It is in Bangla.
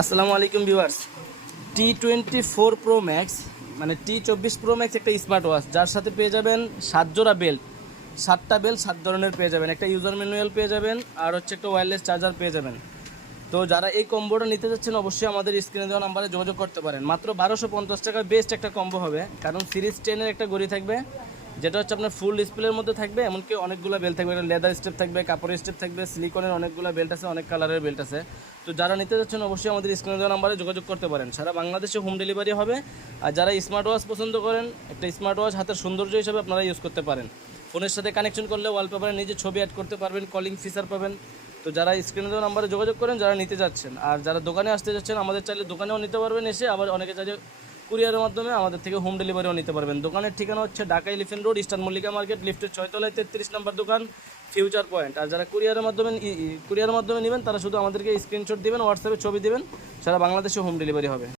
আসসালামু আলাইকুম ভিউয়ার্স। T24 Pro Max মানে T24 Pro Max একটা স্মার্ট ওয়াচ, যার সাথে পেয়ে যাবেন 7 জোড়া বেল্ট, 7টা বেল্ট 7 ধরনের পেয়ে যাবেন, একটা ইউজার ম্যানুয়াল পেয়ে যাবেন, আর হচ্ছে একটা ওয়্যারলেস চার্জার পেয়ে যাবেন। তো যারা এই কম্বোটা নিতে যাচ্ছেন অবশ্যই আমাদের স্ক্রিনে দেওয়া নাম্বারে যোগাযোগ করতে পারেন। মাত্র 1250 টাকার বেস্ট একটা কম্বো হবে, কারণ সিরিজ 10-এর একটা ঘড়ি থাকবে, যেটা হচ্ছে আপনার ফুল ডিসপ্লের মধ্যে থাকবে, এমনকি অনেকগুলো বেল্ট থাকবে, লেদার স্টেপ থাকবে, কাপড়ের স্টেপ থাকবে, সিলিকনের অনেকগুলো বেল্ট আছে, অনেক কালারের বেল্ট আছে। তো যারা নিতে যাচ্ছেন অবশ্যই আমাদের স্ক্রিনে দেওয়া নাম্বারে যোগাযোগ করতে পারেন। সারা বাংলাদেশে হোম ডেলিভারি হবে। আর যারা স্মার্ট ওয়াচ পছন্দ করেন, একটা স্মার্ট ওয়াচ হাতের সৌন্দর্য হিসেবে আপনারা ইউজ করতে পারেন। ফোনের সাথে কানেকশন করলে ওয়ালপেপারে নিজে ছবি অ্যাড করতে পারবেন, কলিং ফিচার পাবেন। তো যারা স্ক্রিনে দেওয়া নাম্বারে যোগাযোগ করেন যারা নিতে যাচ্ছেন, আর যারা দোকানে আসতে যাচ্ছেন আমাদের চাইলে দোকানেও নিতে পারবেন এসে, আবার অনেকে চাইলে কুরিয়ারের মাধ্যমে আমাদের থেকে হোম ডেলিভারিও নিতে পারবেন। দোকানের ঠিকানা হচ্ছে Dhaka elephant road, eastern Mallika market, লিফটের 6 তলায় 33 নম্বর দোকান, ফিউচার পয়েন্ট। আর যারা কুরিয়ারের মাধ্যমে নেবেন তারা শুধু আমাদেরকে স্ক্রিনশট দিবেন, হোয়াটসঅ্যাপে ছবি দিবেন, সারা বাংলাদেশে হোম ডেলিভারি হবে।